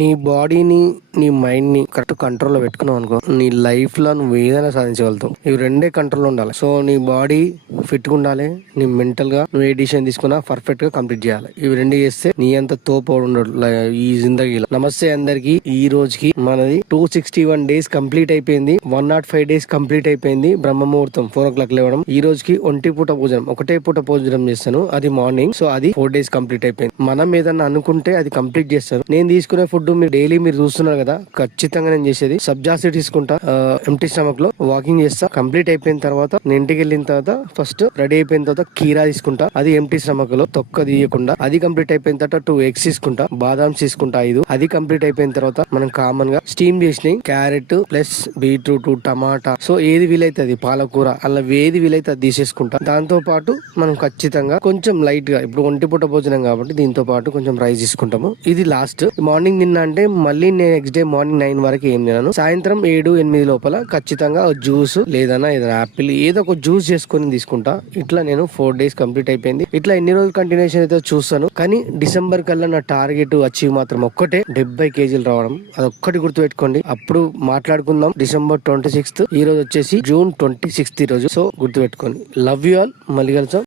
నీ బాడీని నీ మైండ్ ని కరెక్ట్ కంట్రోల్లో పెట్టుకున్నావు అనుకో, నీ లైఫ్ లో నువ్వు ఏదైనా సాధించగలుగుతావు. ఇవి రెండే కంట్రోల్లో ఉండాలి. సో నీ బాడీ ఫిట్ గా ఉండాలి, నీ మెంటల్ గా నువ్వు ఏ డిసిషన్ తీసుకున్నా పర్ఫెక్ట్ గా కంప్లీట్ చేయాలి. ఇవి రెండు చేస్తే నీ అంత తోపోడు ఉండడు ఈ జిందగీలో. నమస్తే అందరికి. ఈ రోజుకి మనది 261 days కంప్లీట్ అయిపోయింది. 105 days కంప్లీట్ అయిపోయింది. బ్రహ్మ ముహూర్తం 4 o'clock లేవడం. ఈ రోజుకి ఒంటి పూట భోజనం, ఒకటే పూట భోజనం చేస్తాను, అది మార్నింగ్. సో అది 4 days కంప్లీట్ అయిపోయింది. మనం ఏదన్నా అనుకుంటే అది కంప్లీట్ చేస్తాను. నేను తీసుకునే ఫుడ్ మీరు డైలీ మీరు చూస్తున్నారు కదా, ఖచ్చితంగా నేను చేసేది సబ్జాసి తీసుకుంటా. ఎంటీ స్టమక్ లో వాకింగ్ చేస్తా. కంప్లీట్ అయిపోయిన తర్వాత నేను ఇంటికి వెళ్ళిన తర్వాత ఫస్ట్ రెడీ అయిపోయిన తర్వాత కీరా తీసుకుంటా, అది ఎంటీ స్టమక్ లో తొక్క తీయకుండా. అది కంప్లీట్ అయిపోయిన తర్వాత 2 eggs తీసుకుంటా, బాదాం తీసుకుంటా 5. అది కంప్లీట్ అయిపోయిన తర్వాత మనం కామన్ గా స్టీమ్ చేసినాయి క్యారెట్ ప్లస్ బీట్రూట్, టమాటా, సో ఏది వీలైతుంది పాలకూర, అలా ఏది వీలైతే అది తీసేసుకుంటా. దాంతో పాటు మనం ఖచ్చితంగా కొంచెం లైట్ గా, ఇప్పుడు ఒంటి పూట భోజనం కాబట్టి దీంతో పాటు కొంచెం రైస్ తీసుకుంటాము. ఇది లాస్ట్. మార్నింగ్ తిన్నా అంటే మళ్ళీ నేను నెక్స్ట్ డే మార్నింగ్ 9 వరకు ఏం తినను. సాయంత్రం 7-8 లోపల ఖచ్చితంగా జ్యూస్ లేదన్నా ఏదైనా యాపిల్ ఏదో ఒక జ్యూస్ చేసుకొని తీసుకుంటా. ఇట్లా నేను 4 days కంప్లీట్ అయిపోయింది. ఇట్లా ఎన్ని రోజులు కంటిన్యూషన్ అయితే చూస్తాను. కానీ డిసెంబర్ కల్లా నా టార్గెట్ అచీవ్ మాత్రం ఒక్కటే, 70 kgs రావడం. అదొక్కటి గుర్తు పెట్టుకోండి. అప్పుడు మాట్లాడుకుందాం. December 26th, ఈ రోజు వచ్చేసి June 26th ఈ రోజు. సో గుర్తు పెట్టుకోండి. Love you all. మళ్ళీ కలుద్దాం.